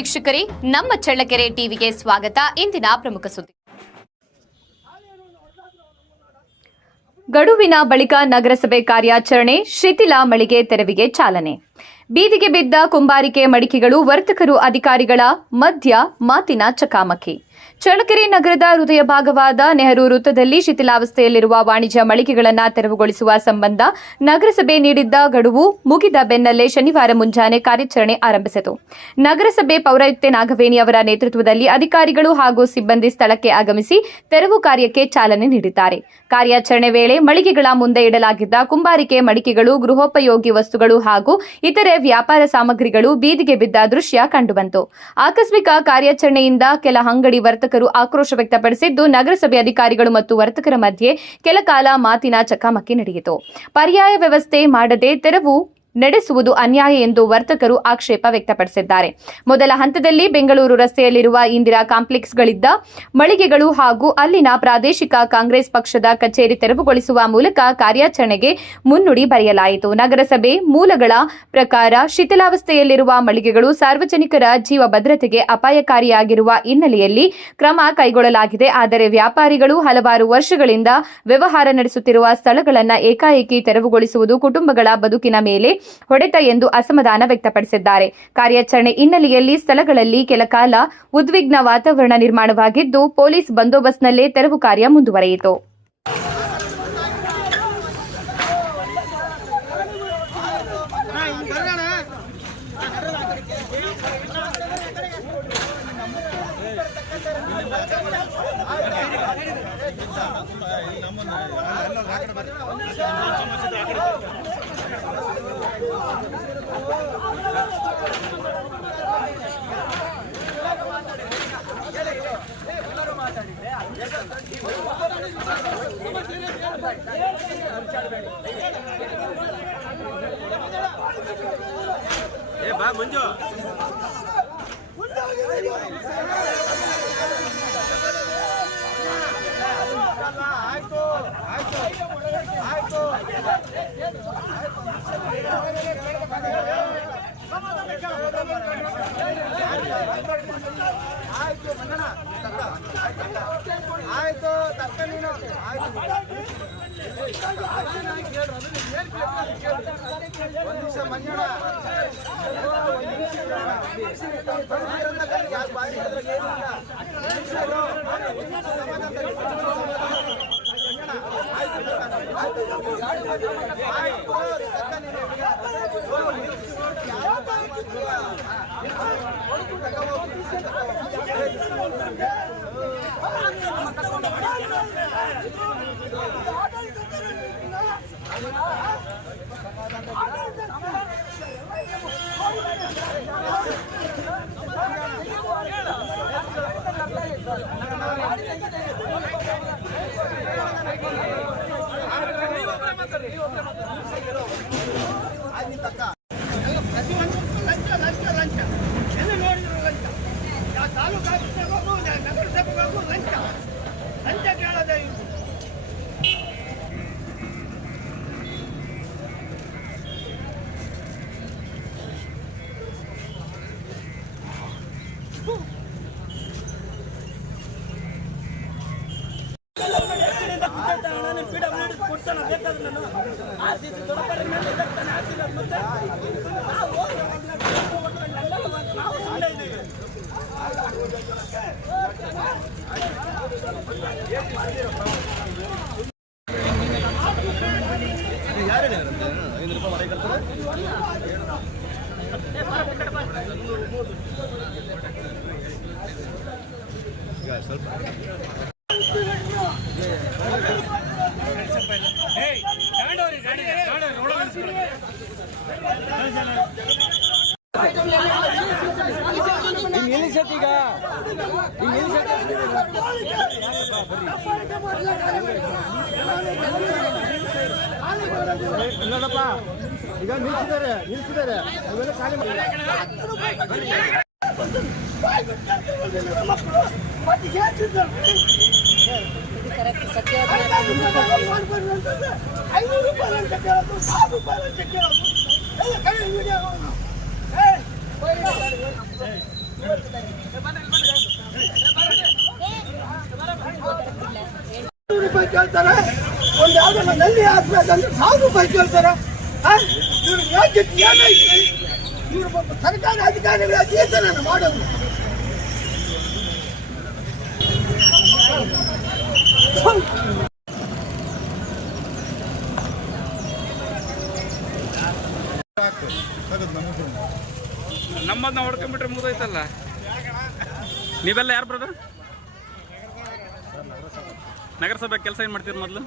ವೀಕ್ಷಕರೇ, ನಮ್ಮ ಚಳ್ಳಕೆರೆ ಟಿವಿಗೆ ಸ್ವಾಗತ. ಇಂದಿನ ಪ್ರಮುಖ ಸುದ್ದಿ. ಗಡುವಿನ ಬಳಿಕ ನಗರಸಭೆ ಕಾರ್ಯಾಚರಣೆ, ಶಿಥಿಲ ಮಳಿಗೆ ತೆರವಿಗೆ ಚಾಲನೆ. ಬೀದಿಗೆ ಬಿದ್ದ ಕುಂಬಾರಿಕೆ ಮಡಿಕೆಗಳು, ವರ್ತಕರು ಅಧಿಕಾರಿಗಳ ಮಧ್ಯ ಮಾತಿನ ಚಕಾಮಕಿ. ಚಳ್ಳಕೆರೆ ನಗರದ ಹೃದಯ ಭಾಗವಾದ ನೆಹರು ವೃತ್ತದಲ್ಲಿ ಶಿಥಿಲಾವಸ್ಥೆಯಲ್ಲಿರುವ ವಾಣಿಜ್ಯ ಮಳಿಗೆಗಳನ್ನು ತೆರವುಗೊಳಿಸುವ ಸಂಬಂಧ ನಗರಸಭೆ ನೀಡಿದ್ದ ಗಡುವು ಮುಗಿದ ಬೆನ್ನಲ್ಲೇ ಶನಿವಾರ ಮುಂಜಾನೆ ಕಾರ್ಯಾಚರಣೆ ಆರಂಭಿಸಿತು. ನಗರಸಭೆ ಪೌರಾಯುಕ್ತೆ ನಾಗವೇಣಿ ಅವರ ನೇತೃತ್ವದಲ್ಲಿ ಅಧಿಕಾರಿಗಳು ಹಾಗೂ ಸಿಬ್ಬಂದಿ ಸ್ಥಳಕ್ಕೆ ಆಗಮಿಸಿ ತೆರವು ಕಾರ್ಯಕ್ಕೆ ಚಾಲನೆ ನೀಡಿದ್ದಾರೆ. ಕಾರ್ಯಾಚರಣೆ ವೇಳೆ ಮಳಿಗೆಗಳ ಮುಂದೆ ಇಡಲಾಗಿದ್ದ ಕುಂಬಾರಿಕೆ ಮಡಿಕೆಗಳು, ಗೃಹೋಪಯೋಗಿ ವಸ್ತುಗಳು ಹಾಗೂ ಇತರೆ ವ್ಯಾಪಾರ ಸಾಮಗ್ರಿಗಳು ಬೀದಿಗೆ ಬಿದ್ದ ದೃಶ್ಯ ಕಂಡುಬಂತು. ಆಕಸ್ಮಿಕ ಕಾರ್ಯಾಚರಣೆಯಿಂದ ಕೆಲ ಅಂಗಡಿ ವರ್ತಕರು ಆಕ್ರೋಶ ವ್ಯಕ್ತಪಡಿಸಿದ್ದು, ನಗರಸಭೆ ಅಧಿಕಾರಿಗಳು ಮತ್ತು ವರ್ತಕರ ಮಧ್ಯೆ ಕೆಲಕಾಲ ಮಾತಿನ ಚಕಮಕಿ ನಡೆಯಿತು. ಪರ್ಯಾಯ ವ್ಯವಸ್ಥೆ ಮಾಡದೆ ತೆರವು ನಡೆಸುವುದು ಅನ್ಯಾಯ ಎಂದು ವರ್ತಕರು ಆಕ್ಷೇಪ ವ್ಯಕ್ತಪಡಿಸಿದ್ದಾರೆ. ಮೊದಲ ಹಂತದಲ್ಲಿ ಬೆಂಗಳೂರು ರಸ್ತೆಯಲ್ಲಿರುವ ಇಂದಿರಾ ಕಾಂಪ್ಲೆಕ್ಸ್ಗಳಿದ್ದ ಮಳಿಗೆಗಳು ಹಾಗೂ ಅಲ್ಲಿನ ಪ್ರಾದೇಶಿಕ ಕಾಂಗ್ರೆಸ್ ಪಕ್ಷದ ಕಚೇರಿ ತೆರವುಗೊಳಿಸುವ ಮೂಲಕ ಕಾರ್ಯಾಚರಣೆಗೆ ಮುನ್ನುಡಿ ಬರೆಯಲಾಯಿತು. ನಗರಸಭೆ ಮೂಲಗಳ ಪ್ರಕಾರ ಶಿಥಿಲಾವಸ್ಥೆಯಲ್ಲಿರುವ ಮಳಿಗೆಗಳು ಸಾರ್ವಜನಿಕರ ಜೀವ ಭದ್ರತೆಗೆ ಅಪಾಯಕಾರಿಯಾಗಿರುವ ಹಿನ್ನೆಲೆಯಲ್ಲಿ ಕ್ರಮ ಕೈಗೊಳ್ಳಲಾಗಿದೆ. ಆದರೆ ವ್ಯಾಪಾರಿಗಳು ಹಲವಾರು ವರ್ಷಗಳಿಂದ ವ್ಯವಹಾರ ನಡೆಸುತ್ತಿರುವ ಸ್ಥಳಗಳನ್ನು ಏಕಾಏಕಿ ತೆರವುಗೊಳಿಸುವುದು ಕುಟುಂಬಗಳ ಬದುಕಿನ ಮೇಲೆ ಹೊಡೆತ ಎಂದು ಅಸಮಾಧಾನ ವ್ಯಕ್ತಪಡಿಸಿದ್ದಾರೆ. ಕಾರ್ಯಾಚರಣೆ ಹಿನ್ನೆಲೆಯಲ್ಲಿ ಸ್ಥಳಗಳಲ್ಲಿ ಕೆಲಕಾಲ ಉದ್ವಿಗ್ನ ವಾತಾವರಣ ನಿರ್ಮಾಣವಾಗಿದ್ದು, ಪೊಲೀಸ್ ಬಂದೋಬಸ್ತ್ನಲ್ಲೇ ತೆರವು ಕಾರ್ಯ ಮುಂದುವರೆಯಿತು. ಮಂಜು ಆಯ್ತು ತಕ್ಕ ನೀನು ಒಂದು ನಿಮಿಷ ಮಂಜಣ್ಣ ಈಗ ನಿಲ್ಸಿದ್ದಾರೆ ಅವೆಲ್ಲ ಖಾಲಿ ರೂಪಾಯಿ ಕೇಳ್ತಾರೆ. ಒಂದು ಯಾವ್ದನ್ನ ನಲ್ಲಿ ಹಾಕ್ಬೇಕಂದ್ರೆ 1000 ರೂಪಾಯಿ ಕೇಳ್ತಾರೆ. ಇವ್ರು ರಾಜ್ಯಕ್ಕೆ ಏನೈತಿ? ಇವ್ರು ಸರ್ಕಾರಿ ಅಧಿಕಾರಿಗಳ ಅಧಿಕಾರನ ಮಾಡೋದು. ನಮ್ಮದನ್ನ ಹೊಡ್ಕೊಂಡ್ಬಿಟ್ರೆ ಮುಗಿದೋಯ್ತಲ್ಲ. ನೀವೆಲ್ಲ ಯಾರು ಬ್ರದರ್? ನಗರಸಭೆ ಕೆಲಸ ಏನು ಮಾಡ್ತೀರಿ ಮೊದಲು?